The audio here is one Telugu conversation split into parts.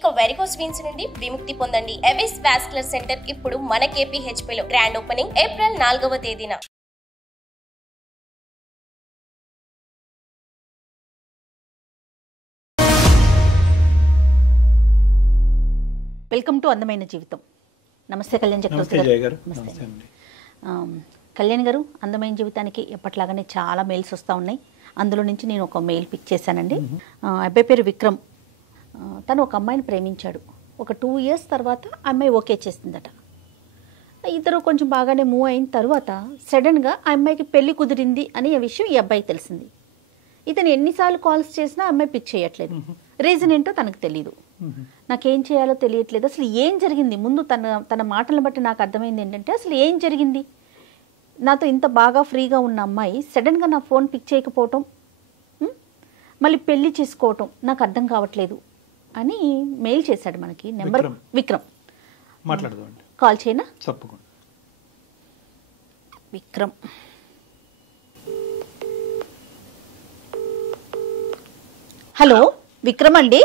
ఇక వెరికోస్ వీన్స్ నుండి విముక్తి పొందండి. ఎవిస్ వాస్కులర్ సెంటర్ ఇప్పుడు మన KPHP లో గ్రాండ్ ఓపెనింగ్ ఏప్రిల్ 4వ తేదీన. వెల్కమ్ టు అందమైన జీవితం. నమస్తే కళ్యాణ్ చక్రవర్తి గారు. కళ్యాణ్ గారు, అందమైన జీవితానికి ఎప్పట్లాగానే చాలా మెయిల్స్ వస్తూ ఉన్నాయి. అందులో నుంచి నేను ఒక మెయిల్ పిక్ చేశానండి. అబ్బాయి పేరు విక్రమ్. తను ఒక అమ్మాయిని ప్రేమించాడు. ఒక 2 years తర్వాత అమ్మాయి ఓకే చేసిందట. ఇద్దరు కొంచెం బాగానే మూవ్ అయిన తర్వాత సడన్గా ఆ అమ్మాయికి పెళ్లి కుదిరింది అనే విషయం ఈ అబ్బాయికి తెలిసింది. ఇతను ఎన్నిసార్లు కాల్స్ చేసినా అమ్మాయి పిక్ చేయట్లేదు. రీజన్ ఏంటో తనకు తెలీదు. నాకేం చేయాలో తెలియట్లేదు. అసలు ఏం జరిగింది? ముందు తన మాటలను బట్టి నాకు అర్థమైంది ఏంటంటే, అసలు ఏం జరిగింది? నాతో ఇంత బాగా ఫ్రీగా ఉన్న అమ్మాయి సడన్గా నా ఫోన్ పిక్ చేయకపోవటం, మళ్ళీ పెళ్లి చేసుకోవటం నాకు అర్థం కావట్లేదు అని మెయిల్ చేశాడు మనకి. నెంబర్ విక్రమ్. కాల్ చేయనా? విక్రమ్. హలో విక్రమ్ అండి.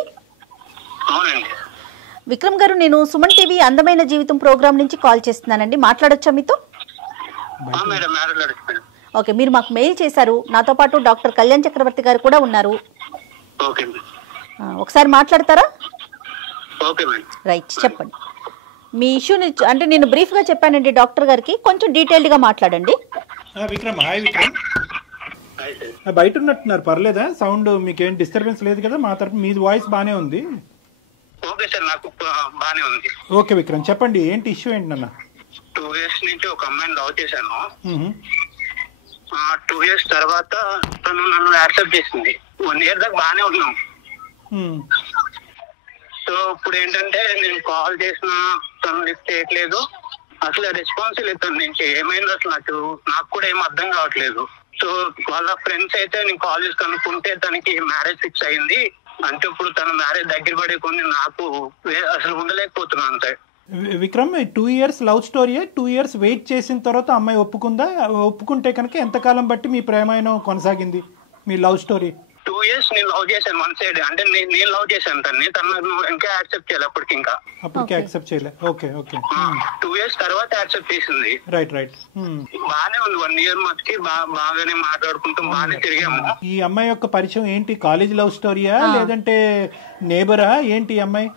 విక్రమ్ గారు, నేను సుమన్ టీవీ అందమైన జీవితం ప్రోగ్రామ్ నుంచి కాల్ చేస్తున్నానండి. మాట్లాడొచ్చా మీతో? ఓకే, మీరు మాకు మెయిల్ చేశారు. నాతో పాటు డాక్టర్ కళ్యాణ్ చక్రవర్తి గారు కూడా ఉన్నారు. ఒకసారి మాట్లాడతారా? రైట్, చెప్పండి మీ ఇష్యూని. అంటే నేను బ్రీఫ్గా చెప్పానండి డాక్టర్ గారికి, కొంచెం డీటెయిల్డ్గా మాట్లాడండి. విక్రమ్, హాయ్ విక్రమ్. బయట ఉన్నట్టున్నారు, పర్లేదా? సౌండ్ మీకేం డిస్టర్బెన్స్ లేదు కదా? మా తరపు మీ వాయిస్ బానే ఉంది. ఓకే సార్, నాకు బానే ఉంది. ఓకే విక్రమ్, చెప్పండి ఏంటి ఇష్యూ ఏంటి? నాన్న 2 years నుంచి ఒక అమ్మాయిని లవ్ చేశాను. 2 years తర్వాత తను నన్ను యాక్సెప్ట్ చేసింది. 1 year దాకా బానే ఉన్నాం. సో ఇప్పుడు ఏంటంటే నేను కాల్ చేసినా తను లిఫ్ట్ చేయట్లేదు. అసలు రెస్పాన్స్ లేదు తన నుంచి. ఏమైంది అసలు నాకు కూడా ఏం అర్థం కావట్లేదు. సో వాళ్ళ ఫ్రెండ్స్ అయితే నేను కాల్ చేసి కనుక్కుంటే తనకి మ్యారేజ్ ఫిక్స్ అయింది. అంటే ఇప్పుడు తన మ్యారేజ్ దగ్గర పడే కొన్ని నాకు అసలు ఉండలేకపోతున్నాను అంతే. Vikram, 2 years love story. 2 years wait చేసిన తర్వాత అమ్మాయి ఒప్పుకుందా? ఒప్పుకుంటే కనుక ఎంతకాలం బట్టి మీ ప్రేమాయణం కొనసాగింది, మీ లవ్ స్టోరీ? 2 years నేను లవ్ చేశాను, 1 side. అంటే నేను లవ్ చేశాను తనని. తను ఇంకా యాక్సెప్ట్ చేయాలి అప్పటికి యాక్సెప్ట్ చేయలే. Okay okay. 2 years తర్వాత యాక్సెప్ట్ చేసింది. రైట్. బానే ఉంది. 1 year మధ్యకి బాగానే మాట్లాడుకుంటూ బాగానే తిరిగాము. ఈ అమ్మాయి యొక్క పరిచయం ఏంటి? కాలేజ్ లవ్ స్టోరీయా లేదంటే నేబరా ఏంటి? అమ్మాయి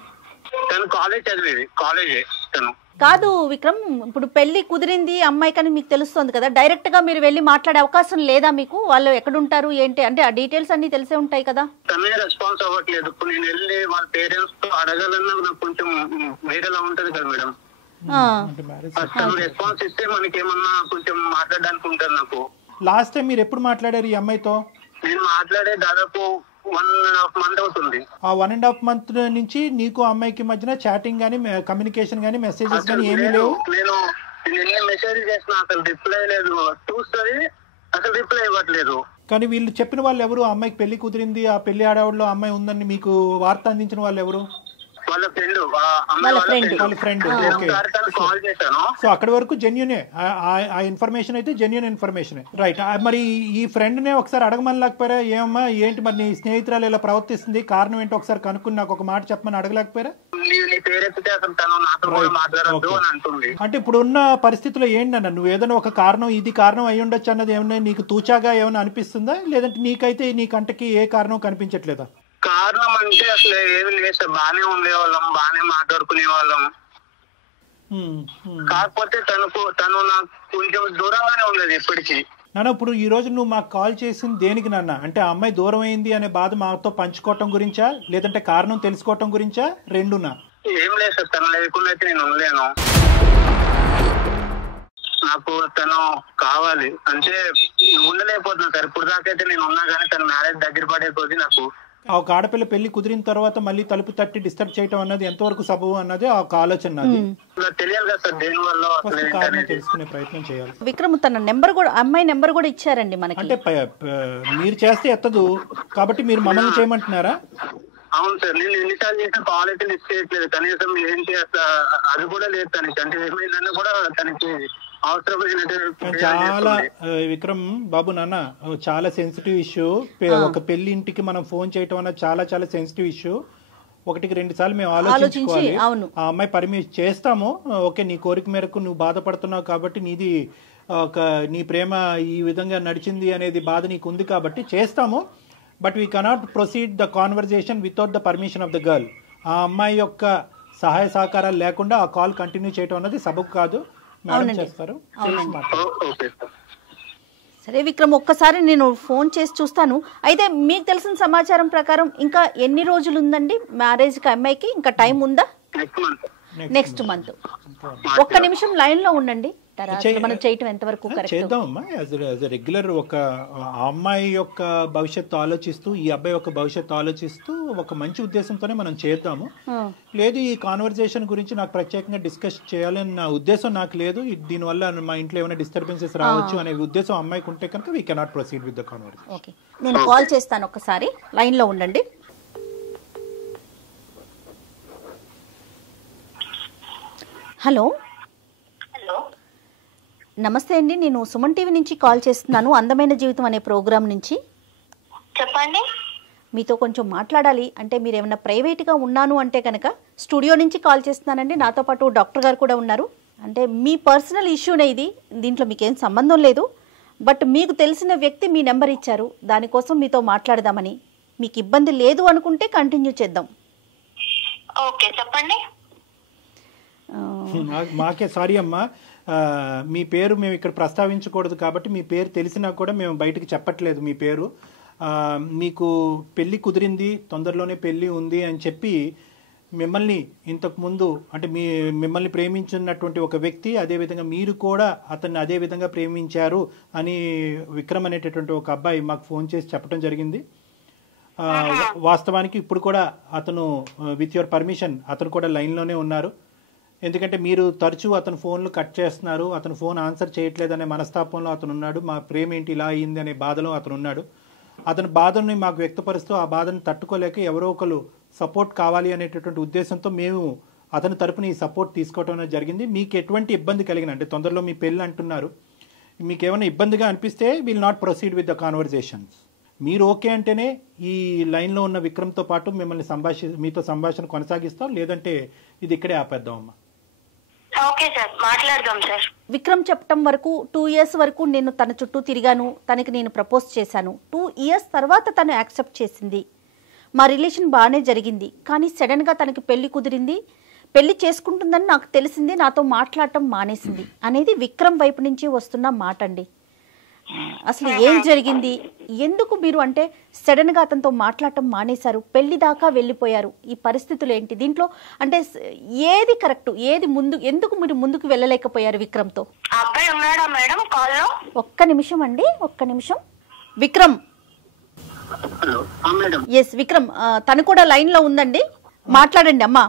తను కాలేజ్ చదివేది, కాలేజే తను. కాదు విక్రమ్, ఇప్పుడు పెళ్లి కుదిరింది అమ్మాయి కానీ మీకు తెలుస్తుంది కదా, డైరెక్ట్ గా మీరు వెళ్ళి మాట్లాడే అవకాశం లేదా మీకు? వాళ్ళు ఎక్కడుంటారు ఏంటి అంటే ఆ డీటెయిల్స్ అన్ని తెలిసే ఉంటాయి కదా. తనే రెస్పాన్స్ అవ్వట్లేదు. ఇప్పుడు నేను వెళ్ళి వాళ్ళ పేరెంట్స్ తో అడగాలన్నా నాకు కొంచెం వేరేలా ఉంటది కదా మేడం. తను రెస్పాన్స్ ఇస్తే మనకేమన్నా కొంచెం మాట్లాడడానికి ఉంటుంది నాకు. లాస్ట్ టైం మీరు ఎప్పుడు మాట్లాడారు ఈ అమ్మాయితో? నేను మాట్లాడే దాదాపు 1.5 month అవుతుంది. ఆ 1.5 month నుంచి నీకు అమ్మాయికి మధ్యన చాటింగ్ గానీ, కమ్యూనికేషన్ గానీ, మెసేజెస్ గానీ ఏమీ లేవు? నేను ఎన్ని మెసేజ్ చేసినా అసలు రిప్లై లేదు. చూస్తుంది, అసలు రిప్లై ఇవ్వట్లేదు. కానీ వీళ్ళు చెప్పిన వాళ్ళు ఎవరు? అమ్మాయికి పెళ్లి కుదిరింది, ఆ పెళ్లి ఆడవాళ్ళు అమ్మాయి ఉందని మీకు వార్త అందించిన వాళ్ళు ఎవరు? వాళ్ళ ఫ్రెండ్. వాళ్ళ ఫ్రెండ్. సో అక్కడి వరకు జెన్యునే, ఆ ఇన్ఫర్మేషన్ అయితే జెన్యున్ ఇన్ఫర్మేషన్. రైట్. మరి ఈ ఫ్రెండ్ నే ఒకసారి అడగమని లేకపోయారా? ఏమమ్మా ఏంటి మరి నీ స్నేహితురాలు ఇలా ప్రవర్తిస్తుంది, కారణం ఏంటో ఒకసారి కనుక్కుని నాకు ఒక మాట చెప్పమని అడగలేకపోయారా? అంటే ఇప్పుడు ఉన్న పరిస్థితిలో ఏంటన్నా, నువ్వు ఏదైనా ఒక కారణం, ఇది కారణం అయి ఉండొచ్చు అన్నది ఏమన్నా నీకు తూచాగా ఏమైనా అనిపిస్తుందా? లేదంటే నీకైతే నీ కంటకి ఏ కారణం కనిపించట్లేదా? కారణం అంటే అసలు ఏమి లేదు సార్. బానే ఉండేవాళ్ళం, బానే మాట్లాడుకునే వాళ్ళం. కాకపోతే తను నాకు కొంచెం దూరంగానే ఉండేది ఎప్పటికీ. నాన్న, ఇప్పుడు ఈ రోజు నువ్వు మాకు కాల్ చేసింది దేనికి నాన్న? అంటే ఆ అమ్మాయి దూరం అయింది అనే బాధ మాతో పంచుకోవటం గురించా, లేదంటే కారణం తెలుసుకోవటం గురించా? రెండునా? ఏం లేదు సార్, తను లేకుండా అయితే నేను ఉండలేను. నాకు తను కావాలి అంటే ఉండలేకపోతున్నా సార్. ఇప్పుడు దాకా అయితే నేను ఉన్నా కానీ తన మ్యారేజ్ దగ్గర పడే కొద్ది నాకు ఒక ఆడపిల్ల పెళ్లి కుదిరిన తర్వాత మళ్ళీ తలుపు తట్టి డిస్టర్బ్ చేయటం అన్నది ఎంతవరకు సబబు అన్నది ఒక ఆలోచన. తెలుసుకునే ప్రయత్నం చేయాలి. విక్రమ్ తన నెంబర్ కూడా, అమ్మాయి నెంబర్ కూడా ఇచ్చారండి మనకి. అంటే మీరు చేస్తే ఎత్తదు కాబట్టి మీరు మమ్మల్ని చేయమంటున్నారా? అవును సార్, నేను ఎన్నిసార్లు చేసిన కాల్ అయితే లిస్ట్ చేయట్లేదు. కనీసం ఏంటి అది కూడా లేదు తనకి. అంటే ఏమైందన్నా కూడా తనకి చాలా విక్రమ్ బాబు నాన్న, చాలా సెన్సిటివ్ ఇష్యూ. ఒక పెళ్లి ఇంటికి మనం ఫోన్ చేయటం అన్నది చాలా చాలా సెన్సిటివ్ ఇష్యూ. ఒకటికి 2 సార్లు మేము ఆలోచించుకోవాలి. అవును. ఆ అమ్మాయి పర్మిషన్ చేస్తాము, ఓకే నీ కోరిక మేరకు నువ్వు బాధపడుతున్నావు కాబట్టి నీది నీ ప్రేమ ఈ విధంగా నడిచింది అనేది బాధ నీకు ఉంది కాబట్టి చేస్తాము, but we cannot proceed the conversation without the permission of the girl. ఆ అమ్మాయి యొక్క సహాయ సహకారాలు లేకుండా ఆ కాల్ కంటిన్యూ చేయడం అన్నది సబబు కాదు. మేడం చేస్తారు. సరే విక్రమ్, ఒక్కసారి నేను ఫోన్ చేసి చూస్తాను. అయితే మీకు తెలిసిన సమాచారం ప్రకారం ఇంకా ఎన్ని రోజులు ఉందండి మ్యారేజ్కి అమ్మాయికి? ఇంకా టైం ఉందా? Next month. ఒక్క నిమిషం లైన్ లో ఉండండి. మనం చేయటం ఎంతవరకు చేద్దామమ్మా. రెగ్యులర్ ఒక అమ్మాయి యొక్క భవిష్యత్తు ఆలోచిస్తూ ఈ అబ్బాయి యొక్క భవిష్యత్తు ఆలోచిస్తూ ఒక మంచి ఉద్దేశంతోనే మనం చేద్దాము. లేదు ఈ కాన్వర్జేషన్ గురించి నాకు ప్రత్యేకంగా డిస్కస్ చేయాలని నా ఉద్దేశం నాకు లేదు, దీనివల్ల మా ఇంట్లో ఏమైనా డిస్టర్బెన్సెస్ రావచ్చు అనే ఉద్దేశం అమ్మాయికి ఉంటే కనుక we cannot proceed with the conversation. Okay, నేను కాల్ చేస్తాను, ఒకసారి లైన్ లో ఉండండి. హలో. నమస్తే అండి, నేను సుమన్ టీవీ నుంచి కాల్ చేస్తున్నాను, అందమైన జీవితం అనే ప్రోగ్రాం నుంచి. చెప్పండి. మీతో కొంచెం మాట్లాడాలి. అంటే మీరు ఏమైనా ప్రైవేట్గా ఉన్నాను అంటే కనుక స్టూడియో నుంచి కాల్ చేస్తున్నానండి. నాతో పాటు డాక్టర్ గారు కూడా ఉన్నారు. అంటే మీ పర్సనల్ ఇష్యూనే ఇది, దీంట్లో మీకేం సంబంధం లేదు, బట్ మీకు తెలిసిన వ్యక్తి మీ నెంబర్ ఇచ్చారు, దానికోసం మీతో మాట్లాడదామని. మీకు ఇబ్బంది లేదు అనుకుంటే కంటిన్యూ చేద్దాం. ఓకే చెప్పండి. మాకే సారీ అమ్మా, మీ పేరు మేము ఇక్కడ ప్రస్తావించకూడదు కాబట్టి మీ పేరు తెలిసినా కూడా మేము బయటకు చెప్పట్లేదు మీ పేరు. మీకు పెళ్ళి కుదిరింది, తొందరలోనే పెళ్ళి ఉంది అని చెప్పి మిమ్మల్ని ఇంతకుముందు అంటే మిమ్మల్ని ప్రేమించున్నటువంటి ఒక వ్యక్తి, అదేవిధంగా మీరు కూడా అతన్ని అదే విధంగా ప్రేమించారు అని విక్రమ్ అనేటటువంటి ఒక అబ్బాయి మాకు ఫోన్ చేసి చెప్పడం జరిగింది. వాస్తవానికి ఇప్పుడు కూడా అతను విత్ యువర్ పర్మిషన్ అతను కూడా లైన్లోనే ఉన్నారు. ఎందుకంటే మీరు తరచూ అతను ఫోన్లు కట్ చేస్తున్నారు, అతను ఫోన్ ఆన్సర్ చేయట్లేదనే మనస్తాపంలో అతను ఉన్నాడు, మా ప్రేమ ఏంటి ఇలా అయింది అనే బాధలో అతను ఉన్నాడు. అతని బాధని మాకు వ్యక్తపరుస్తూ ఆ బాధను తట్టుకోలేక ఎవరో ఒకరు సపోర్ట్ కావాలి అనేటటువంటి ఉద్దేశంతో మేము అతని తరపున ఈ సపోర్ట్ తీసుకోవడం అనేది జరిగింది. మీకు ఎటువంటి ఇబ్బంది కలిగిన అంటే తొందరలో మీ పెళ్ళి అంటున్నారు, మీకు ఏమైనా ఇబ్బందిగా అనిపిస్తే will not proceed with the conversations. మీరు ఓకే అంటేనే ఈ లైన్లో ఉన్న విక్రమ్తో పాటు మిమ్మల్ని మీతో సంభాషణ కొనసాగిస్తాం, లేదంటే ఇది ఇక్కడే ఆపేద్దాం అమ్మా. ఓకే సార్, మాట్లాడదాం సార్. విక్రమ్ చెప్పటం వరకు 2 years వరకు నేను తన చుట్టూ తిరిగాను, తనకి నేను ప్రపోజ్ చేశాను. 2 years తర్వాత తను యాక్సెప్ట్ చేసింది, మా రిలేషన్ బాగానే జరిగింది. కానీ సడన్గా తనకి పెళ్లి కుదిరింది, పెళ్లి చేసుకుంటుందని నాకు తెలిసింది, నాతో మాట్లాడటం మానేసింది అనేది విక్రమ్ వైపు నుంచి వస్తున్న మాట అండి. అసలు ఏం జరిగింది, ఎందుకు మీరు అంటే సడన్గా అతనితో మాట్లాడటం మానేశారు, పెళ్లి దాకా వెళ్ళిపోయారు, ఈ పరిస్థితులు ఏంటి, దీంట్లో అంటే ఏది కరెక్ట్, ఏది ముందు, ఎందుకు మీరు ముందుకు వెళ్ళలేకపోయారు విక్రమ్తో? అబ్బాయి ఉన్నాడా మేడం కాల్లో? ఒక్క నిమిషం అండి, ఒక్క నిమిషం. విక్రమ్. ఎస్ విక్రమ్, తను కూడా లైన్ లో ఉందండి, మాట్లాడండి అమ్మా.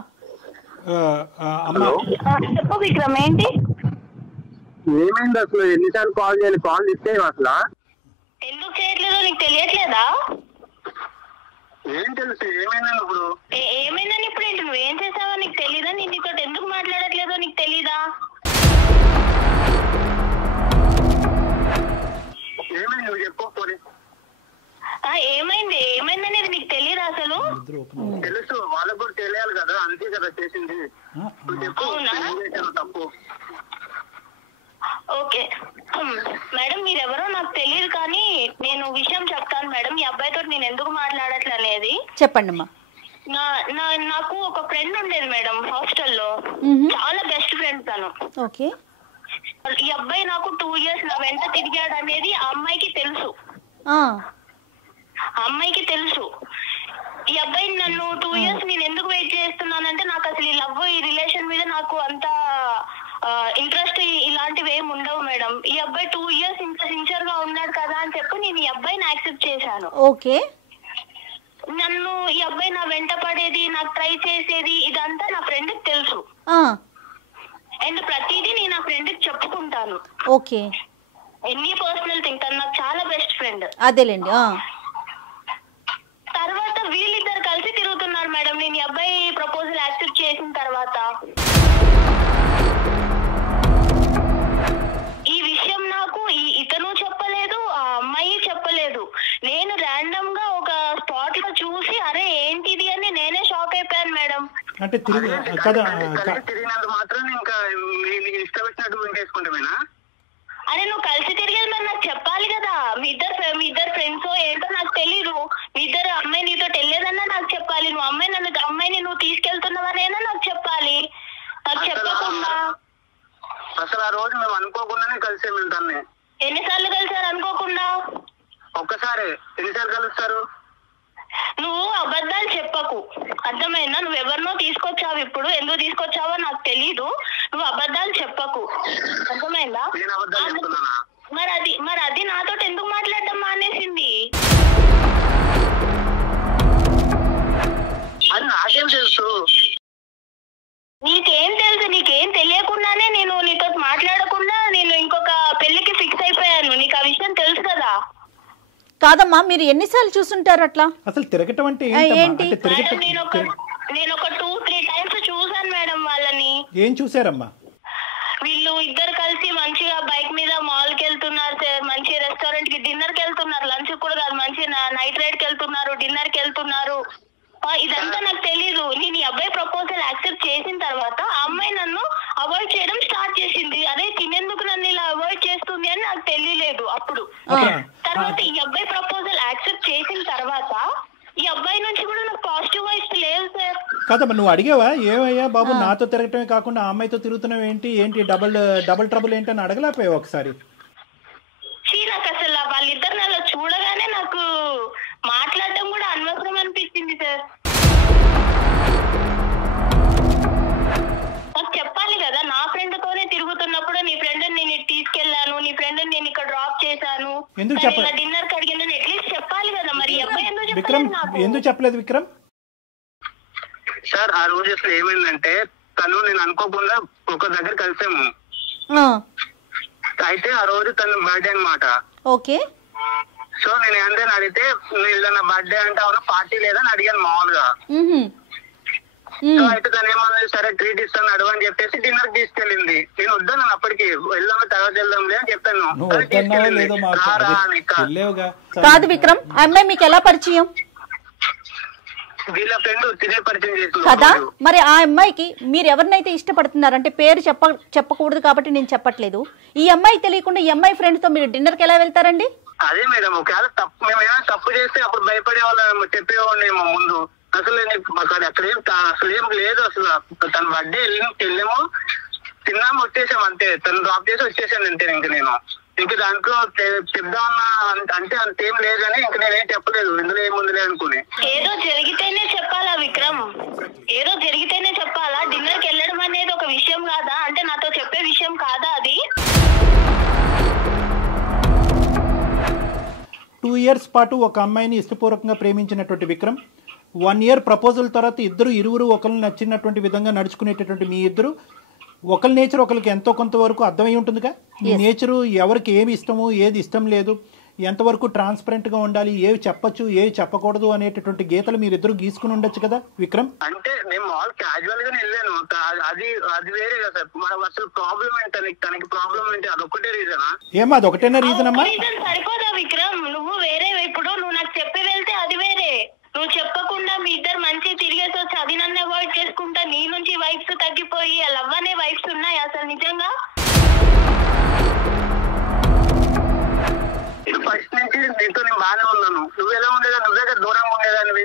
చెప్పు విక్రమ్, ఏంటి ఏమైంది అసలు? ఎన్నిసార్లు కాల్ చేయాలి, కాల్ ఇస్తే అసలు ఎందుకు చేయట్లేదో నీకు తెలియట్లేదా? ఏం తెలుసు ఏమైందని ఇప్పుడు? ఏమైందని ఇప్పుడు ఏంటి, నువ్వు ఏం చేసావో నీకు తెలీదా? నేను నీతో ఎందుకు మాట్లాడట్లేదో నీకు తెలీదా? ఏమైంది నువ్వు చెప్పు. ఏమైందనేది నీకు తెలియదు అసలు? తెలుసు, వాళ్ళకు కూడా తెలియాలి కదా, అంతే కదా చేసింది. తప్పు. ఓకే మేడం, మీరెవరో నాకు తెలియదు, కానీ నేను విషయం చెప్తాను మేడం. ఈ అబ్బాయితో నేను ఎందుకు మాట్లాడట్లే అనేది చెప్పండి అమ్మా. నాకు ఒక ఫ్రెండ్ ఉండేది మేడం హాస్టల్లో, చాలా బెస్ట్ ఫ్రెండ్ తను. ఓకే. ఈ అబ్బాయి నాకు 2 years నా వెంట తిరిగాడు అనేది ఆ అమ్మాయికి తెలుసు. అమ్మాయికి తెలుసు. ఈ అబ్బాయి నన్ను 2 years నేను ఎందుకు వెయిట్ చేస్తున్నానంటే, నాకు అసలు ఈ లవ్, ఈ రిలేషన్ మీద నాకు అంత ఇంట్రెస్ట్ ఇలాంటివి ఏమి ఉండవు మేడం. ఈ అబ్బాయి 2 years ఇంత సిన్సియర్ గా ఉన్నాడు కదా అని చెప్పి నేను ఈ అబ్బాయిని యాక్సెప్ట్ చేశాను. ఓకే. నన్ను ఈ అబ్బాయి నా వెంట పడేది, నాకు ట్రై చేసేది, ఇదంతా నా ఫ్రెండ్ కి తెలుసు. అండ్ ప్రతిదీ నేను నా ఫ్రెండ్ కి చెప్పుకుంటాను. ఓకే. ఎన్ని పర్సనల్ థింగ్, తను నాకు చాలా బెస్ట్ ఫ్రెండ్. అదేలేండి. తర్వాత వీళ్ళిద్దరు కలిసి తిరుగుతున్నారు మేడం, నేను ఈ అబ్బాయి ప్రపోజల్ యాక్సెప్ట్ చేసిన తర్వాత. ఈ విషయం నాకు ఇతను చెప్పలేదు, ఆ అమ్మాయి చెప్పలేదు. నేను ర్యాండమ్ గా ఒక స్పాట్ లో చూసి అరే ఏంటిది అని నేనే షాక్ అయిపోయాను అంటే కదా తిరిగినంత మాత్రం ఇంకా ఇష్టం వచ్చినట్టు చేసుకుంటామేనా? అరే నువ్వు కలిసి తిరిగేది మరి నాకు చెప్పాలి కదా. మీ ఇద్దరు ఫ్రెండ్స్ ఏంటో నాకు తెలీదు. మీ ఇద్దరు అమ్మాయి నీతో వెళ్ళేదన్నా నాకు చెప్పాలి. నువ్వు అమ్మాయిని నువ్వు తీసుకెళ్తున్నావనేనా నాకు చెప్పాలి. నాకు చెప్పకుండా అసలు ఆ రోజు మేము అనుకోకుండానే కలిసాము. ఇంతనే ఎన్నిసార్లు కలిసారు అనుకోకుండా? ఒక్కసారి. ఎన్నిసార్లు కలుస్తారు? నువ్వు అబద్ధాలు చెప్పకు, అర్థమైందా? నువ్వు ఎవరినో తీసుకొచ్చావు, ఇప్పుడు ఎందుకు తీసుకొచ్చావో నాకు తెలీదు. నువ్వు అబద్ధాలు చెప్పకు, అర్థమైందా? మరి అది నాతో ఎందుకు మాట్లాడటం మానేసింది? అది నాకేం తెలుసు? నీకేం తెలుసు? నీకేం తెలియకుండానే నేను నీతో మాట్లాడకుండా నేను ఇంకొక పెళ్లికి ఫిక్స్ అయిపోయాను. నీకు ఆ విషయం తెలుసు కదా? కాదమ్మా, మీరు ఎన్నిసార్లు చూసుంటారు అట్లా? అసలు తిరగటం అంటే ఏంటి? నేను ఒక 2-3 టైమ్స్ చూసాను మేడం వాళ్ళని. ఏం చూసారమ్మా? వీళ్ళు ఇద్దరు కలిసి మంచిగా బైక్ మీద మాల్ కి వెళ్తున్నారు సార్, మంచి రెస్టారెంట్ కి డిన్నర్ కి వెళ్తున్నారు, లంచ్ కూడా కాదు, మంచి నైట్ రైడ్ కి వెళ్తున్నారు, డిన్నర్ కి వెళ్తున్నారు. ఇదంతా నాకు తెలీదు. నేను ఈ అబ్బాయి ప్రపోజల్ యాక్సెప్ట్ చేసిన తర్వాత ఆ అమ్మాయి నన్ను అవాయిడ్ చేయడం స్టార్ట్ చేసింది. అదే తినేందుకు నన్ను ఇలా అవాయిడ్ చేస్తుంది అని నాకు తెలియలేదు అప్పుడు. తర్వాత ఈ అబ్బాయి ప్రపోజల్ యాక్సెప్ట్ చేసిన తర్వాత ఈ అబ్బాయి నుంచి కూడా నాకు పాజిటివ్ వైబ్స్ లేవు సార్. కాదమ్మా, నువ్వు అడిగావా ఏమయ్యా బాబు నాతో తిరగటమే కాకుండా ఆ అమ్మాయితో తిరుగుతున్నావు ఏంటి డబుల్ ట్రబుల్ ఏంటి అని అడగలేకపోయావు ఒకసారి? నాకు అసలు వాళ్ళిద్దరిని అలా చూడగానే నాకు మాట్లాడటం కూడా అనవసరం అనిపించింది సార్. నాకు చెప్పాలి కదా, నా ఫ్రెండ్ తోనే తిరుగుతున్నప్పుడు నీ ఫ్రెండ్ నేను తీసుకెళ్లాను, నీ ఫ్రెండ్ నేను ఇక్కడ డ్రాప్ చేశాను, డిన్నర్ కి అడిగిన అట్లీస్ట్ చెప్పాలి కదా. మరి అబ్బాయి ఎందుకు చెప్పలేదు విక్రమ్? సార్ ఆ రోజు అసలు ఏమైందంటే నేను అనుకోకుండా ఒక దగ్గర కలిసాము. అయితే ఆ రోజు తన బర్త్డే అన్నమాట. ఓకే. సో నేను ఏంటని అడిగితే నా బర్త్డే అంటే అవునా పార్టీ లేదని అడిగాను మామూలుగా. సో అయితే తను ఏమన్నా సరే ట్రీట్ ఇస్తాను అడుగు అని చెప్పేసి డిన్నర్ తీసుకెళ్ళింది. నేను వద్దాను అప్పటికి, వెళ్దాం తర్వాత వెళ్దాంలే అని చెప్పాను. కాదు విక్రమ్, అమ్మాయి మీకు ఎలా పరిచయం? వీళ్ళ ఫ్రెండ్ తినే పరిచయం చేస్తుంది కదా. మరి ఆ అమ్మాయికి మీరు ఎవరినైతే ఇష్టపడుతున్నారు అంటే పేరు చెప్పకూడదు కాబట్టి నేను చెప్పట్లేదు. ఈ అమ్మాయికి తెలియకుండా ఈ అమ్మాయి ఫ్రెండ్ తో మీరు డిన్నర్ కి ఎలా వెళ్తారండి? అదే మేడం, ఒకవేళ మేము ఏమైనా తప్పు చేస్తే అప్పుడు భయపడే వాళ్ళు చెప్పేవాళ్ళేమో ముందు. అసలు అక్కడ అసలు ఏం లేదు. అసలు తన బర్త్డే వెళ్ళాము, తిన్నాము, వచ్చేసాము అంతే. తను డ్రాప్ చేసి వచ్చేసాను అంతే. ఇంక దాంట్లో చెప్దామన్నా అంటే అంతేం లేదని ఇంక నేనేం చెప్పలేదు, ఇందులో ఏముందిలే అనుకుని. ఏదో జరిగితేనే చెప్పాలా విక్రమ్? ఏదో జరిగితేనే చెప్పాలా? డిన్నర్ కి వెళ్ళడం అనేది ఒక విషయం కాదా? అంటే నాతో చెప్పే విషయం కాదా అది? 2 years పాటు ఒక అమ్మాయిని ఇష్టపూర్వకంగా ప్రేమించినటువంటి విక్రమ్ 1 year ప్రపోజల్ తర్వాత ఇరువురు ఒకరిని నచ్చినటువంటి విధంగా నడుచుకునేటటువంటి మీ ఇద్దరు ఒకరి నేచర్ ఒకరికి ఎంతో కొంతవరకు అర్థమై ఉంటుందిగా. ఈ నేచరు ఎవరికి ఏమి ఇష్టము ఏది ఇష్టం లేదు, ఎంతవరకు ట్రాన్స్పరెంట్ గా ఉండాలి, ఏవి చెప్పచ్చు ఏవి చెప్పకూడదు అనేటటువంటి గీతలు మీరిద్దరు గీసుకుని ఉండొచ్చు కదా విక్రమ్. అంటే నేను మాల్ క్యాజువల్ గానే వెళ్ళాను, అది వేరే కదా. అసలు ప్రాబ్లం ఏంటి తనకి ప్రాబ్లం ఏంటి? అదొక్కటే రీజనా? ఏమా అదొకటేనా రీజన్ అమ్మా? సరిపోదా విక్రమ్? నువ్వు వేరే, ఇప్పుడు నువ్వు నాకు చెప్పి వెళ్తే అది వేరే, నువ్వు చెప్పకుండా మీ ఇద్దరు మంచి తిరిగేసి వచ్చి అది నన్ను అవాయిడ్ చేసుకుంటా నీ నుంచి వైఫ్స్ తగ్గిపోయి లవ్ అనే వైఫ్స్ ఉన్నాయి అసలు నిజంగా? ఫస్ట్ నుంచి నీతో నేను బాగానే ఉన్నాను. నువ్వు ఎలా ఉండేదా? నువ్వే దూరంగా ఉండేదానివి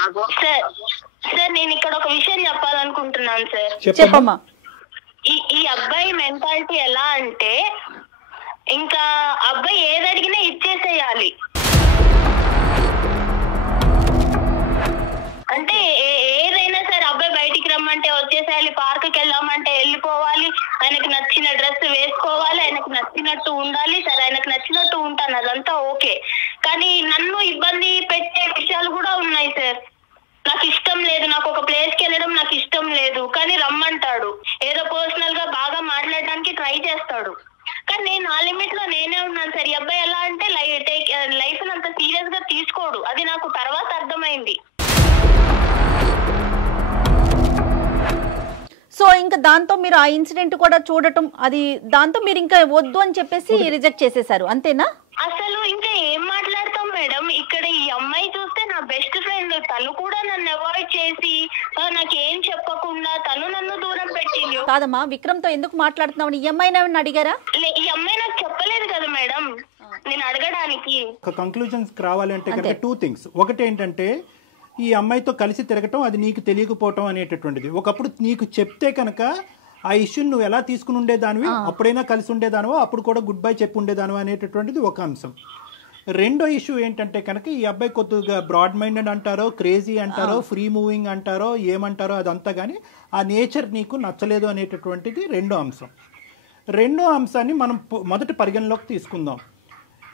నాకు. సార్ నేను ఇక్కడ ఒక విషయం చెప్పాలనుకుంటున్నాను సార్. చెప్పమ్మా. ఈ అబ్బాయి మెంటాలిటీ ఎలా అంటే ఇంకా అబ్బాయి ఏది అడిగినా ఇచ్చేసేయాలి. అంటే ఏదైనా సరే అబ్బాయి బయటికి రమ్మంటే వచ్చేసేయాలి, పార్క్కి వెళ్దామంటే వెళ్ళిపోవాలి, ఆయనకు నచ్చిన డ్రెస్ వేసుకోవాలి, ఆయనకు నచ్చినట్టు ఉండాలి. సరే ఆయనకు నచ్చినట్టు ఉంటాను, అదంతా ఓకే. కానీ నన్ను ఇబ్బంది పెట్టే విషయాలు కూడా ఉన్నాయి సార్. నాకు ఇష్టం లేదు, నాకు ఒక ప్లేస్కి వెళ్ళడం నాకు ఇష్టం లేదు, కానీ రమ్మంటాడు. ఏదో పర్సనల్ గా బాగా మాట్లాడడానికి ట్రై చేస్తాడు, కానీ నేను ఆ లిమిట్ లో నేనే ఉన్నాను సార్. ఈ అబ్బాయి ఎలా అంటే లైఫ్ అంత సీరియస్ గా తీసుకోడు, అది నాకు తర్వాత అర్థమైంది. సో ఇంకా దాంతో మీరు ఆ ఇన్సిడెంట్ కూడా చూడటం, అది దాంతో మీరు ఇంకా వద్దు అని చెప్పేసి రిజెక్ట్ చేసేసారు, అంతేనా? అసలు ఇంకా ఏం మాట్లాడతాం మేడం, ఇక్కడ ఈ అమ్మాయి చూస్తే నా బెస్ట్ ఫ్రెండ్, తను కూడా నన్ను అవాయిడ్ చేసి నాకేం చెప్పకుండా తను నన్ను దూరం పెట్టింది. కాదమ్మా, విక్రమ్ తో ఎందుకు మాట్లాడుతున్నావు? ఈ అమ్మాయిని ఏమన్నా అడిగారా? ఈ అమ్మాయి నాకు చెప్పలేదు కదా మేడం నేను అడగడానికి. ఒక కంక్లూజన్స్ రావాలంటే కనుక 2 things. ఒకటి ఏంటంటే ఈ అమ్మాయితో కలిసి తిరగటం అది నీకు తెలియకపోవటం అనేటటువంటిది. ఒకప్పుడు నీకు చెప్తే కనుక ఆ ఇష్యూని నువ్వు ఎలా తీసుకుని ఉండేదానివి, అప్పుడైనా కలిసి ఉండేదానివో, అప్పుడు కూడా గుడ్ బై చెప్పి ఉండేదానివో అనేటటువంటిది ఒక అంశం. రెండో ఇష్యూ ఏంటంటే కనుక ఈ అబ్బాయి కొద్దిగా బ్రాడ్ మైండెడ్ అంటారో, క్రేజీ అంటారో, ఫ్రీ మూవింగ్ అంటారో, ఏమంటారో అదంతా, కానీ ఆ నేచర్ నీకు నచ్చలేదు అనేటటువంటిది రెండో అంశం. రెండో అంశాన్ని మనం మొదటి పరిగణలోకి తీసుకుందాం.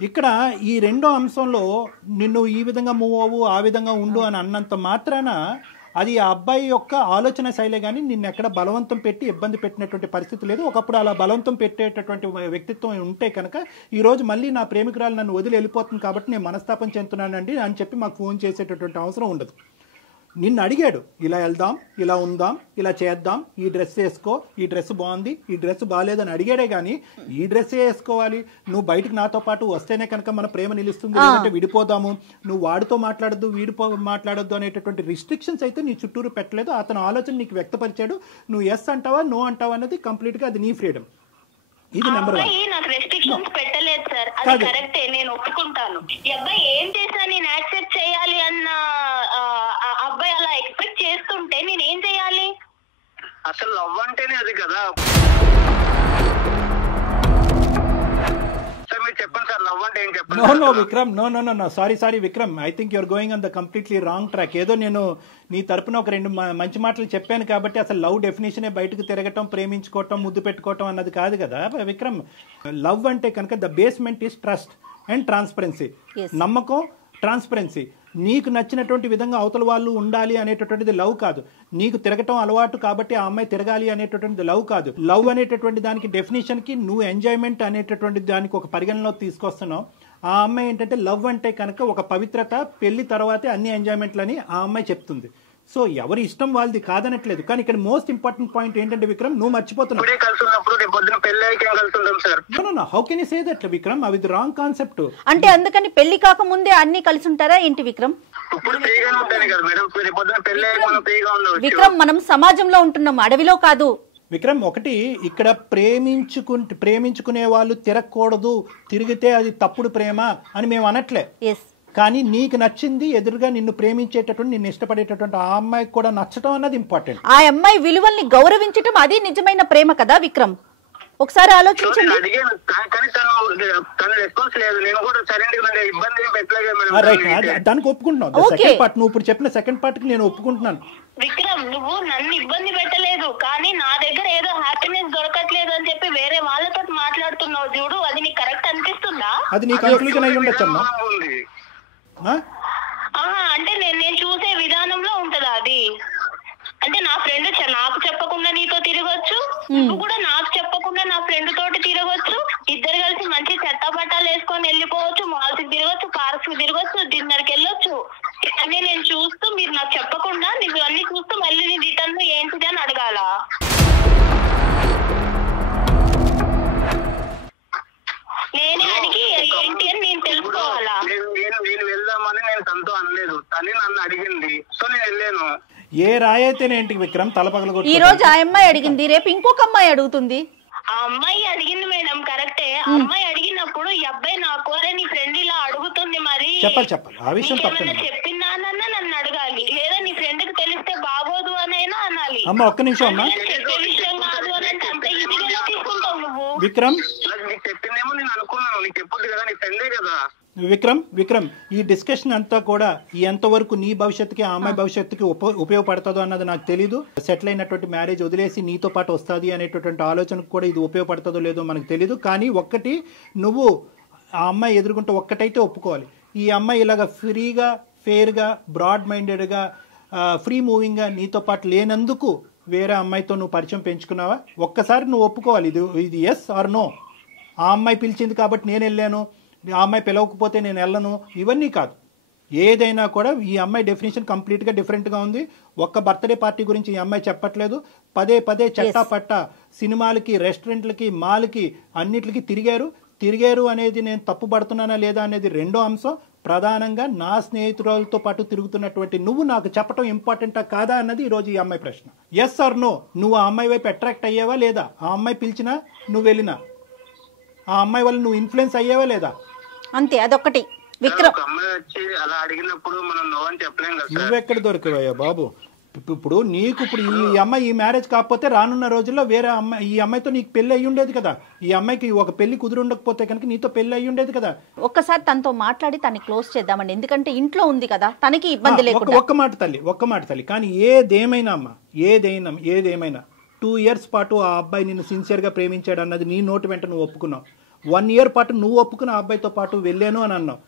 ఇక్కడ ఈ రెండో అంశంలో నిన్ను ఈ విధంగా మూవ్ అవ్వు, ఆ విధంగా ఉండు అని అన్నంత మాత్రాన అది ఆ అబ్బాయి యొక్క ఆలోచన శైలే, కానీ నిన్ను ఎక్కడ బలవంతం పెట్టి ఇబ్బంది పెట్టినటువంటి పరిస్థితి లేదు. ఒకప్పుడు అలా బలవంతం పెట్టేటటువంటి వ్యక్తిత్వం ఉంటే కనుక ఈరోజు మళ్ళీ నా ప్రేమికురాలు నన్ను వదిలి వెళ్ళిపోతుంది కాబట్టి నేను మనస్తాపం చెందుతున్నానండి అని చెప్పి మాకు ఫోన్ చేసేటటువంటి అవసరం ఉండదు. నిన్ను అడిగాడు, ఇలా వెళ్దాం, ఇలా ఉందాం, ఇలా చేద్దాం, ఈ డ్రెస్ వేసుకో, ఈ డ్రెస్ బాగుంది, ఈ డ్రెస్ బాగాలేదని అడిగాడే కానీ ఈ డ్రెస్సే వేసుకోవాలి, నువ్వు బయటకు నాతో పాటు వస్తేనే కనుక మన ప్రేమ నిలుస్తుంది, లేదంటే విడిపోదాము, నువ్వు వాడితో మాట్లాడద్దు, మాట్లాడొద్దు అనేటటువంటి రిస్ట్రిక్షన్స్ అయితే నీ చుట్టూరు పెట్టలేదు. అతను ఆలోచన నీకు వ్యక్తపరిచాడు. నువ్వు ఎస్ అంటావా, నో అంటావా అనేది కంప్లీట్గా అది నీ ఫ్రీడమ్. ఇది నెంబర్ 1. నాకు రెస్ట్రిక్షన్స్ పెట్టలేదు సార్, అది కరెక్టే, నేను ఒప్పుకుంటాను. ఈ అబ్బాయి ఏం చేసినా నేను యాక్సెప్ట్ చేయాలి అన్న అబ్బాయి అలా ఎక్స్పెక్ట్ చేస్తుంటే నేను ఏం చేయాలి? అసలు లవ్ అంటేనే అది కదా సార్. మీరు చెప్పండి సార్, లవ్ అంటే ఏం చెప్పండి. No Vikram, no sorry Vikram, I think you're going on the completely wrong track. ఏదో నేను నీ తరపున ఒక 2 మంచి మాటలు చెప్పాను కాబట్టి అసలు లవ్ డెఫినేషనే బయటకు తిరగటం, ప్రేమించుకోవటం, ముద్దు పెట్టుకోవటం అన్నది కాదు కదా విక్రమ్. లవ్ అంటే కనుక the basement is trust and transparency. నమ్మకం, ట్రాన్స్పరెన్సీ. నీకు నచ్చినటువంటి విధంగా అవతల వాళ్ళు ఉండాలి అనేటటువంటిది లవ్ కాదు. నీకు తిరగటం అలవాటు కాబట్టి ఆ అమ్మాయి తిరగాలి అనేటటువంటిది లవ్ కాదు. లవ్ అనేటటువంటి దానికి డెఫినేషన్కి నువ్వు ఎంజాయ్మెంట్ అనేటటువంటి దానికి ఒక పరిగణలో తీసుకొస్తున్నావు. ఆ అమ్మాయి ఏంటంటే లవ్ అంటే కనుక ఒక పవిత్రత, పెళ్లి తర్వాతే అన్ని ఎంజాయ్మెంట్లని ఆ అమ్మాయి చెప్తుంది. సో ఎవరి ఇష్టం వాళ్ళది కాదనట్లేదు. కానీ ఇక్కడ మోస్ట్ ఇంపార్టెంట్ పాయింట్ ఏంటంటే విక్రమ్, నువ్వు మర్చిపోతున్నావు. How can you say that Vikram? అది రాంగ్ కాన్సెప్ట్. అంటే అందుకని పెళ్లి కాక ముందే అన్ని కలిసి ఉంటారా ఏంటి విక్రమ్? విక్రమ్, మనం సమాజంలో ఉంటున్నాం, అడవిలో కాదు. విక్రమ్, ఒకటి ఇక్కడ ప్రేమించుకునే వాళ్ళు తిరగకూడదు, తిరిగితే అది తప్పుడు ప్రేమ అని మేము అనట్లే. కానీ నీకు నచ్చింది, ఎదురుగా నిన్ను ప్రేమించేటటువంటి, నిన్ను ఇష్టపడేటటువంటి ఆ అమ్మాయికి కూడా నచ్చటం అన్నది ఇంపార్టెంట్. ఆ అమ్మాయి విలువల్ని గౌరవించటం అది నిజమైన ప్రేమ కదా విక్రమ్? ఒకసారి ఆలోచించండి. దానికి ఒప్పుకుంటున్నావు. సెకండ్ పార్ట్, నువ్వు ఇప్పుడు చెప్పిన సెకండ్ పార్ట్ కి నేను ఒప్పుకుంటున్నాను. విక్రమ్, నువ్వు నన్ను ఇబ్బంది పెట్టలేదు, కానీ నా దగ్గర ఏదో హ్యాపీనెస్ దొరకట్లేదు అని చెప్పి వేరే వాళ్ళతో మాట్లాడుతున్నావు చూడు, అది నీకు కరెక్ట్ అనిపిస్తుందా? అది నీ కన్క్లూజన్ అయి ఉండొచ్చు అమ్మా. అంటే నేను చూసే విధానంలో ఉంటదా అది? అంటే నా ఫ్రెండ్ నాకు చెప్పకుండా నీతో తిరగొచ్చు, నువ్వు కూడా నాకు చెప్పకుండా నా ఫ్రెండ్ తోటి తిరగొచ్చు, ఇద్దరు కలిసి మంచి చెత్త బట్టాలు వేసుకొని వెళ్ళిపోవచ్చు, మాల్స్ కి తిరగొచ్చు, పార్క్స్ కి తిరగొచ్చు, డిన్నర్ కి వెళ్ళొచ్చు. అన్నీ నేను చూస్తూ, మీరు నాకు చెప్పకుండా నువ్వు అన్ని చూస్తూ మళ్ళీ నీ రిటర్న్ లో ఏంటిది అని అడగాల? నేనే అడిగి ఏంటి అని నేను తెలుసుకోవాలా? నేను వెళ్దామని నేను తనతో అనలేదు, తనే నన్ను అడిగింది, సో నేను వెళ్ళాను. ఏ రాయైతేనేంటి విక్రమ్, తలపగల ఈ రోజు ఆ అమ్మాయి అడిగింది, రేపు ఇంకొక అమ్మాయి అడుగుతుంది. ఆ అమ్మాయి అడిగింది మేడం, కరెక్టే. ఆ అమ్మాయి అడిగినప్పుడు ఈ అబ్బాయి నాకు అరే నీ ఫ్రెండ్ ఇలా అడుగుతుంది, మరి చెప్పాలి ఆ విషయం చెప్పినానన్నా నన్ను అడగాలి, లేదా నీ ఫ్రెండ్ కి తెలిస్తే బాగోదు అనైనా అనాలి. అమ్మ ఒక్క నిమిషం అమ్మా. చెప్పే విషయం కాదు అని అంటే అంత ఈజీగా తీసుకుంటావు నువ్వు. విక్రమ్, నీకు చెప్పిందేమో నేను అనుకున్నాను, నీకు చెప్పొద్దు కదా, నీ ఫ్రెండే కదా. విక్రమ్, ఈ డిస్కషన్ అంతా కూడా ఎంతవరకు నీ భవిష్యత్తుకి, ఆ అమ్మాయి భవిష్యత్తుకి ఉపయోగపడుతుందో అన్నది నాకు తెలీదు. సెటిల్ అయినటువంటి మ్యారేజ్ వదిలేసి నీతో పాటు వస్తుంది అనేటటువంటి ఆలోచనకు కూడా ఇది ఉపయోగపడుతుందో లేదో మనకు తెలీదు. కానీ ఒక్కటి, నువ్వు ఆ అమ్మాయి ఎదుర్కొంటే ఒక్కటైతే ఒప్పుకోవాలి, ఈ అమ్మాయి ఇలాగ ఫ్రీగా, ఫెయిర్గా, బ్రాడ్ మైండెడ్గా, ఫ్రీ మూవింగ్గా నీతో పాటు లేనందుకు వేరే అమ్మాయితో నువ్వు పరిచయం పెంచుకున్నావా? ఒక్కసారి నువ్వు ఒప్పుకోవాలి, ఇది ఎస్ ఆర్ నో. ఆ అమ్మాయి పిలిచింది కాబట్టి నేను వెళ్ళాను, ఆ అమ్మాయి పిలవకపోతే నేను వెళ్ళను, ఇవన్నీ కాదు. ఏదైనా కూడా ఈ అమ్మాయి డెఫినేషన్ కంప్లీట్గా డిఫరెంట్గా ఉంది. ఒక్క బర్త్డే పార్టీ గురించి ఈ అమ్మాయి చెప్పట్లేదు. పదే పదే చట్టా పట్ట సినిమాలకి, రెస్టారెంట్లకి, మాల్కి అన్నిటికి తిరిగారు అనేది నేను తప్పు పడుతున్నానా లేదా అనేది రెండో అంశం. ప్రధానంగా నా స్నేహితురాలతో పాటు తిరుగుతున్నటువంటి నువ్వు నాకు చెప్పడం ఇంపార్టెంటా కాదా అన్నది ఈరోజు ఈ అమ్మాయి ప్రశ్న. ఎస్ ఆర్ నో, నువ్వు ఆ అమ్మాయి వైపు అట్రాక్ట్ అయ్యావా లేదా? ఆ అమ్మాయి పిలిచినా నువ్వు వెళ్ళినా ఆ అమ్మాయి వల్ల నువ్వు ఇన్ఫ్లుయెన్స్ అయ్యావా లేదా? అంతే, అదొకటి. విక్రమ్, అమ్మాయి వచ్చి అలా అడిగినప్పుడు మనం నో అని చెప్పలేం కదా. నువ్వెక్కడ దొరికివయ్యా బాబు? ఇప్పుడు నీకు ఇప్పుడు ఈ అమ్మాయి ఈ మ్యారేజ్ కాకపోతే రానున్న రోజుల్లో వేరే అమ్మాయి, ఈ అమ్మాయితో నీకు పెళ్లి అయ్యి ఉండేది కదా. ఈ అమ్మాయికి ఒక పెళ్లి కుదురుండకపోతే కనుక నీతో పెళ్లి అయ్యి ఉండేది కదా. ఒక్కసారి తనతో మాట్లాడి తనని క్లోజ్ చేద్దామండి, ఎందుకంటే ఇంట్లో ఉంది కదా, తనకి ఇబ్బంది లేకుండా. ఒక్క మాట తల్లి, కానీ ఏదేమైనా అమ్మా, ఏదేమైనా 2 years పాటు ఆ అబ్బాయి నిన్ను సిన్సియర్గా ప్రేమించాడు అన్నది నీ నోటి వెంట నువ్వు ఒప్పుకున్నావు. 1 year పాటు నువ్వు ఒప్పుకున్న ఆ అబ్బాయితో పాటు వెళ్ళాను అని అన్నావు.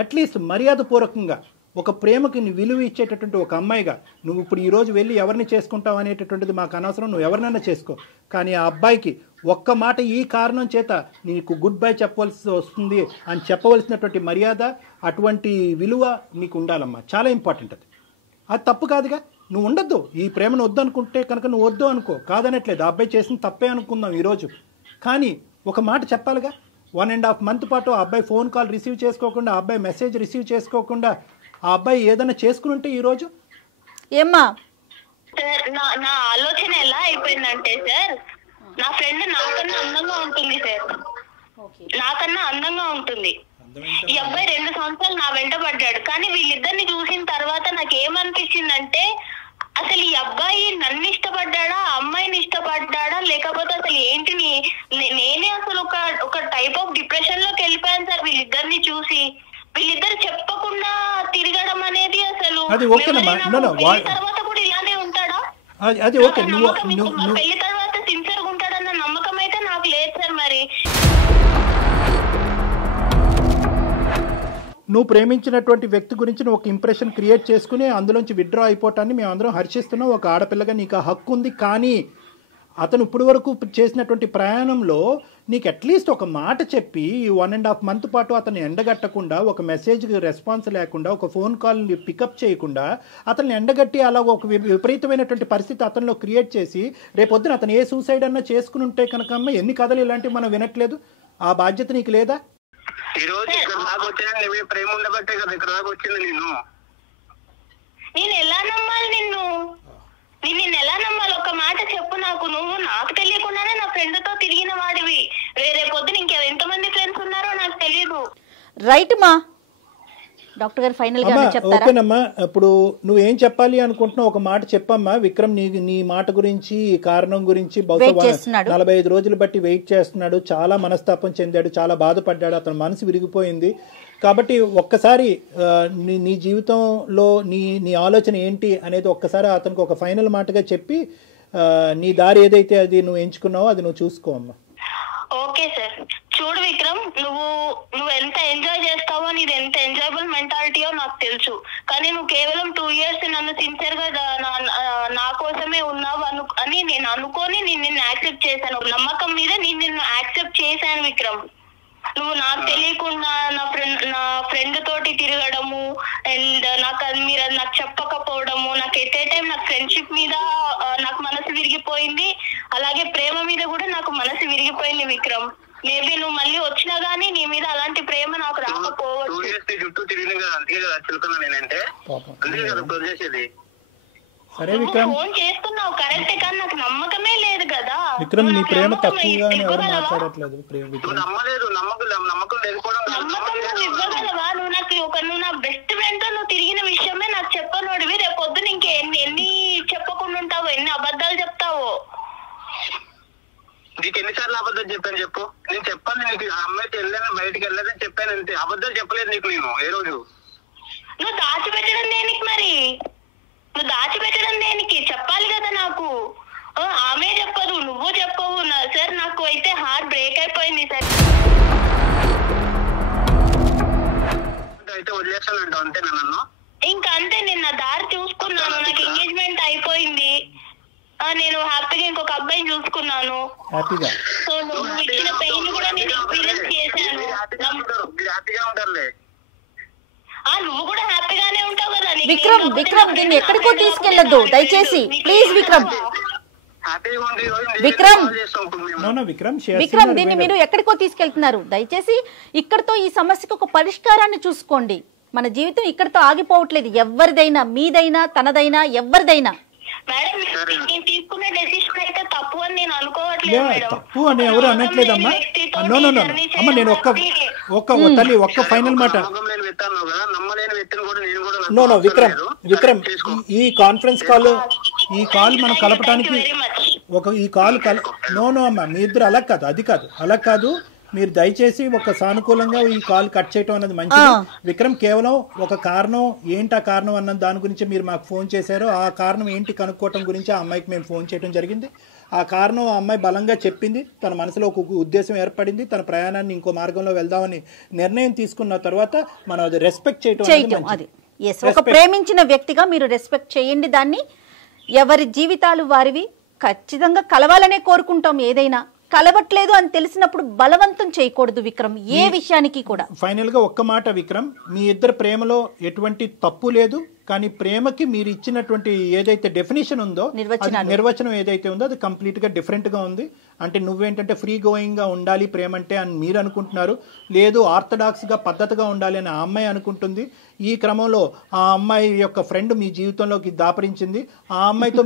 అట్లీస్ట్ మర్యాదపూర్వకంగా ఒక ప్రేమకి నీ విలువ ఇచ్చేటటువంటి ఒక అమ్మాయిగా నువ్వు ఇప్పుడు ఈరోజు వెళ్ళి ఎవరిని చేసుకుంటావు అనేటటువంటిది మాకు అనవసరం, నువ్వు ఎవరినైనా చేసుకో. కానీ ఆ అబ్బాయికి ఒక్క మాట ఈ కారణం చేత నీకు గుడ్ బై చెప్పవలసి వస్తుంది అని చెప్పవలసినటువంటి మర్యాద, అటువంటి విలువ నీకు ఉండాలమ్మా. చాలా ఇంపార్టెంట్ అది తప్పు కాదుగా. నువ్వు ఉండొద్దు, ఈ ప్రేమను వద్దు అనుకుంటే కనుక నువ్వు వద్దు అనుకో, కాదనట్లేదు. ఆ అబ్బాయి చేసిన తప్పే అనుకుందాం ఈరోజు, కానీ ఒక మాట చెప్పాలిగా. 1.5 month పాటు ఆ అబ్బాయి ఫోన్ కాల్ రిసీవ్ చేసుకోకుండా, ఆ అబ్బాయి మెసేజ్ రిసీవ్ చేసుకోకుండా ఆ అబ్బాయి ఏదైనా చేసుకుని ఉంటే ఈరోజు ఏమ్మా? సార్ నా ఆలోచన ఎలా అయిపోయిందంటే సార్, నా ఫ్రెండ్ నాకన్నా అందంగా ఉంటుంది సార్, నాకన్నా అందంగా ఉంటుంది. ఈ అబ్బాయి 2 సంవత్సరాలు నా వెంట పడ్డాడు. కానీ వీళ్ళిద్దరిని చూసిన తర్వాత నాకు ఏమనిపించిందంటే, అసలు ఈ అబ్బాయి నన్ను ఇష్టపడ్డాడా, అమ్మాయిని ఇష్టపడ్డాడా, లేకపోతే అసలు ఏంటి, నేనే అసలు ఒక టైప్ ఆఫ్ డిప్రెషన్ లోకి వెళ్ళిపోయాను సార్ వీళ్ళిద్దరిని చూసి. వీళ్ళిద్దరు చెప్పకుండా తిరగడం అనేది అసలు తర్వాత కూడా ఇలానే ఉంటాడా? పెళ్లి తర్వాత సిన్సియర్ గా ఉంటాడన్న నమ్మకం అయితే నాకు లేదు సార్. మరి నువ్వు ప్రేమించినటువంటి వ్యక్తి గురించి నువ్వు ఒక ఇంప్రెషన్ క్రియేట్ చేసుకుని అందులోంచి విత్డ్రా అయిపోవటాన్ని మేము అందరం హర్షిస్తున్నాం. ఒక ఆడపిల్లగా నీకు ఆ హక్కు ఉంది. కానీ అతను ఇప్పటి వరకు చేసినటువంటి ప్రయాణంలో నీకు అట్లీస్ట్ ఒక మాట చెప్పి 1.5 month పాటు అతన్ని ఎండగట్టకుండా, ఒక మెసేజ్కి రెస్పాన్స్ లేకుండా, ఒక ఫోన్ కాల్ని పికప్ చేయకుండా అతన్ని ఎండగట్టి అలా ఒక విపరీతమైనటువంటి పరిస్థితి అతనిలో క్రియేట్ చేసి రేపొద్దున అతను ఏ సూసైడ్ అన్నా చేసుకుని ఉంటే కనుక ఎన్ని కథలు ఇలాంటివి మనం వినట్లేదు. ఆ బాధ్యత నీకు లేదా? ఈ రోజు ఇక్కడ దాకా వచ్చా ప్రేమ ఉండబట్టే కదా ఇక్కడ దాకా వచ్చింది. నేను ఎలా నమ్మాలి నిన్ను ఎలా నమ్మాలి? ఒక మాట చెప్పు నాకు. నువ్వు నాకు తెలియకుండానే నా ఫ్రెండ్ తో తిరిగిన వాడివి. రేపొద్దున ఎంతమంది ఫ్రెండ్స్ ఉన్నారో నాకు తెలియదు. రైట్ మా డాక్టర్ గారు ఫైనల్ గా చెప్తారా? ఓకేనమ్మా, ఇప్పుడు నువ్వేం చెప్పాలి అనుకుంటున్నావు ఒక మాట చెప్పమ్మా. విక్రమ్ నీ మాట గురించి, ఈ కారణం గురించి బహుశా 45 రోజులు బట్టి వెయిట్ చేస్తున్నాడు. చాలా మనస్తాపం చెందాడు, చాలా బాధపడ్డాడు, అతని మనసు విరిగిపోయింది. కాబట్టి ఒక్కసారి నీ జీవితంలో నీ ఆలోచన ఏంటి అనేది ఒక్కసారి అతనికి ఒక ఫైనల్ మాటగా చెప్పి నీ దారి ఏదైతే అది నువ్వు ఎంచుకున్నావో అది నువ్వు చూసుకో అమ్మా. Okay sir. చూడు విక్రమ్, నువ్వు ఎంత ఎంజాయ్ చేస్తావో, నీది ఎంత ఎంజాయబుల్ మెంటాలిటీయో నాకు తెలుసు. కానీ నువ్వు కేవలం 2 years నన్ను సిన్సియర్ గా నా కోసమే ఉన్నావు అని నేను అనుకొని నిన్ను యాక్సెప్ట్ చేశాను. నమ్మకం మీద నిన్ను యాక్సెప్ట్ చేశాను విక్రమ్. నువ్వు నాకు తెలియకుండా నా ఫ్రెండ్ తోటి తిరగడము అండ్ మీరు నాకు చెప్పకపోవడము, నాకు ఎట్ ఏ టైం నాకు ఫ్రెండ్షిప్ మీద నాకు మనసు విరిగిపోయింది, అలాగే ప్రేమ మీద కూడా నాకు మనసు విరిగిపోయింది విక్రమ్. మేబీ నువ్వు మళ్ళీ వచ్చినా గానీ నీ మీద అలాంటి ప్రేమ నాకు రాకపోవచ్చు. చుట్టూ తిరిగిన కదా, అందుకే కదా చులుకున్నా నేనంటే, అందుకే కదా వదిలేసేది. ఫోన్ చేస్తున్నావు కరెక్టే, కానీ నాకు నమ్మకమే లేదు కదా. విక్రమ్, నీ ప్రేమ తక్కువగా ఎవరు మాట్లాడట్లేదు. నమ్మకం లేకపోవడం. నమ్మకం నువ్వు ఇవ్వగలవా? నువ్వు నా బెస్ట్ ఫ్రెండ్ తో నువ్వు తిరిగిన విషయమే నాకు చెప్పనోడివి. రేపొద్దు నీకు ఎన్ని చెప్పకుండా ఉంటావో, ఎన్ని అబద్ధాలు చెప్తావో. నీకు ఎన్నిసార్లు అబద్ధాలు చెప్పాను చెప్పు. నేను చెప్పాను నీకు, ఆ అమ్మాయికి వెళ్ళాను, బయటికి వెళ్ళలేదని చెప్పాను అంతే. అబద్ధాలు చెప్పలేదు నీకు నేను ఏ రోజు. నువ్వు దాచిపెట్టడం దేనికి మరి? నువ్వు దాచిపెట్టడం దేనికి? చెప్పాలి కదా నాకు. ఆమె చెప్పదు, నువ్వు చెప్పవు సార్. నాకు అయితే హార్ట్ బ్రేక్ అయిపోయింది సార్. అయితే వదిలేస్తానంట అంతే నన్ను. ఇంకా అంతే, నేను నా దారి చూసుకున్నాను. నాకు ఎంగేజ్మెంట్ అయిపోయింది. నేను హ్యాపీగా ఇంకొక అబ్బాయిని చూసుకున్నాను. సో నువ్వు ఇచ్చిన పెయిన్ కూడా నేను ఎక్స్పీరియన్స్ చేశాను. నువ్వు కూడా హ్యాపీగానే ఉంటావు కదా. విక్రమ్ దీన్ని ఎక్కడికో తీసుకెళ్లొద్దు దయచేసి ప్లీజ్. విక్రమ్ దీన్ని మీరు ఎక్కడికో తీసుకెళ్తున్నారు. దయచేసి ఇక్కడతో ఈ సమస్యకు ఒక పరిష్కారాన్ని చూసుకోండి. మన జీవితం ఇక్కడతో ఆగిపోవట్లేదు. ఎవరిదైనా, మీదైనా, తనదైనా, ఎవరిదైనా. తప్పు అని ఎవరు అనట్లేదమ్మా. అమ్మ నేను ఒక్క తల్లి ఒక్క ఫైనల్ మాట. విక్రమ్ ఈ కాన్ఫరెన్స్ కాల్ మనం కలపటానికి అమ్మా మీ ఇద్దరు అలా కాదు. మీరు దయచేసి ఒక సానుకూలంగా ఈ కాల్ కట్ చేయటం అన్నది మంచిది. విక్రమ్ కేవలం ఒక కారణం ఏంటి, ఆ కారణం అన్న దాని గురించి మీరు మాకు ఫోన్ చేశారు. ఆ కారణం ఏంటి కనుక్కోవటం గురించి ఆ అమ్మాయికి మేము ఫోన్ చేయడం జరిగింది. ఆ కారణం ఆ అమ్మాయి బలంగా చెప్పింది. తన మనసులో ఒక ఉద్దేశం ఏర్పడింది. తన ప్రయాణాన్ని ఇంకో మార్గంలో వెళ్దామని నిర్ణయం తీసుకున్న తర్వాత మనం అది రెస్పెక్ట్ చేయటం అది. ఒక ప్రేమించిన వ్యక్తిగా మీరు రెస్పెక్ట్ చేయండి దాన్ని. ఎవరి జీవితాలు వారివి. ఖచ్చితంగా కలవాలనే కోరుకుంటాం. ఏదైనా కలవట్లేదు అని తెలిసినప్పుడు బలవంతం చేయకూడదు విక్రమ్ ఏ విషయానికి కూడా. ఫైనల్ గా ఒక్క మాట విక్రమ్, మీ ఇద్దరు ప్రేమలో ఎటువంటి తప్పు లేదు. కానీ ప్రేమకి మీరు ఇచ్చినటువంటి ఏదైతే డెఫినేషన్ ఉందో, నిర్వచనం ఏదైతే ఉందో అది కంప్లీట్ గా డిఫరెంట్ గా ఉంది. అంటే నువ్వేంటంటే ఫ్రీ గోయింగ్ గా ఉండాలి ప్రేమ అంటే అని మీరు అనుకుంటున్నారు. లేదు ఆర్థడాక్స్ గా పద్ధతిగా ఉండాలి అని ఆ అమ్మాయి అనుకుంటుంది. ఈ క్రమంలో ఆ అమ్మాయి యొక్క ఫ్రెండ్ మీ జీవితంలోకి దాపరించింది. ఆ అమ్మాయితో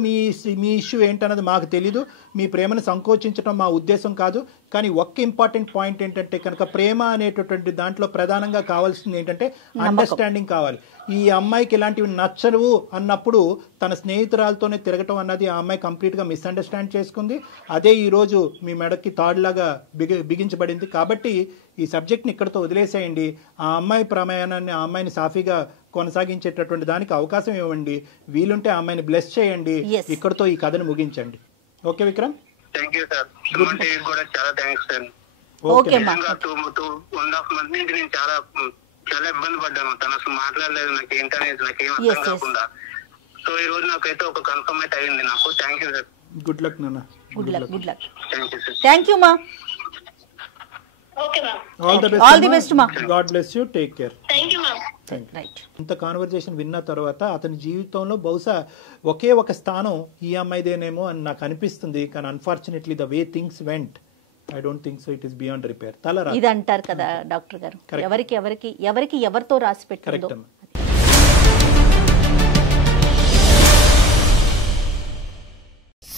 మీ ఇష్యూ ఏంటన్నది మాకు తెలీదు. మీ ప్రేమను సంకోచించడం మా ఉద్దేశం కాదు. కానీ ఒక్క ఇంపార్టెంట్ పాయింట్ ఏంటంటే కనుక ప్రేమ అనేటటువంటి దాంట్లో ప్రధానంగా కావాల్సింది ఏంటంటే అండర్స్టాండింగ్ కావాలి. ఈ అమ్మాయికి ఇలాంటివి నచ్చవు అన్నప్పుడు తన స్నేహితురాలతోనే తిరగటం అన్నది ఆ అమ్మాయి కంప్లీట్గా మిస్అండర్స్టాండ్ చేసుకుంది. అదే ఈరోజు మీ మెడకి తాడులాగా బిగించబడింది. కాబట్టి ఈ సబ్జెక్ట్ని ఇక్కడతో వదిలేసేయండి. ఆ అమ్మాయి ప్రయాణాన్ని, ఆ అమ్మాయిని సాఫీగా కొనసాగించేటటువంటి దానికి అవకాశం ఇవ్వండి. వీలుంటే ఆ అమ్మాయిని బ్లెస్ చేయండి. ఇక్కడతో ఈ కథను ముగించండి. Okay Vikram? Thank you sir. కూడా చాలా థ్యాంక్స్ సార్. ఓకే. 2.5 months నుంచి నేను చాలా ఇబ్బంది పడ్డాను. తను అసలు మాట్లాడలేదు. నాకేం అర్థం కాకుండా. సో ఈ రోజు నాకైతే ఒక కన్ఫర్మేట్ అయ్యింది నాకు. Thank you sir. Good luck నాన్న. Good luck. Thank you sir. Thank you మా. Okay ma'am. All the best మా. God bless you. Take care. Thank you ma'am. Right. ఇంత కాన్వర్జేషన్ విన్న తర్వాత అతని జీవితంలో బహుశా ఒకే ఒక స్థానం ఈ అమ్మాయిదేనేమో అని నాకు అనిపిస్తుంది. కానీ unfortunately the way things vent, I don't think so it is beyond repair. ఇది అంటారు కదా డాక్టర్ గారు, ఎవరికి ఎవరితో రాసి పెట్టారో.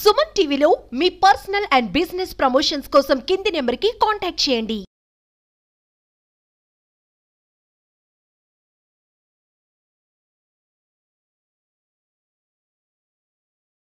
సుమన్ టీవీలో మీ పర్సనల్ అండ్ బిజినెస్ ప్రమోషన్స్ కోసం కింది నెంబర్కి కాంటాక్ట్ చేయండి.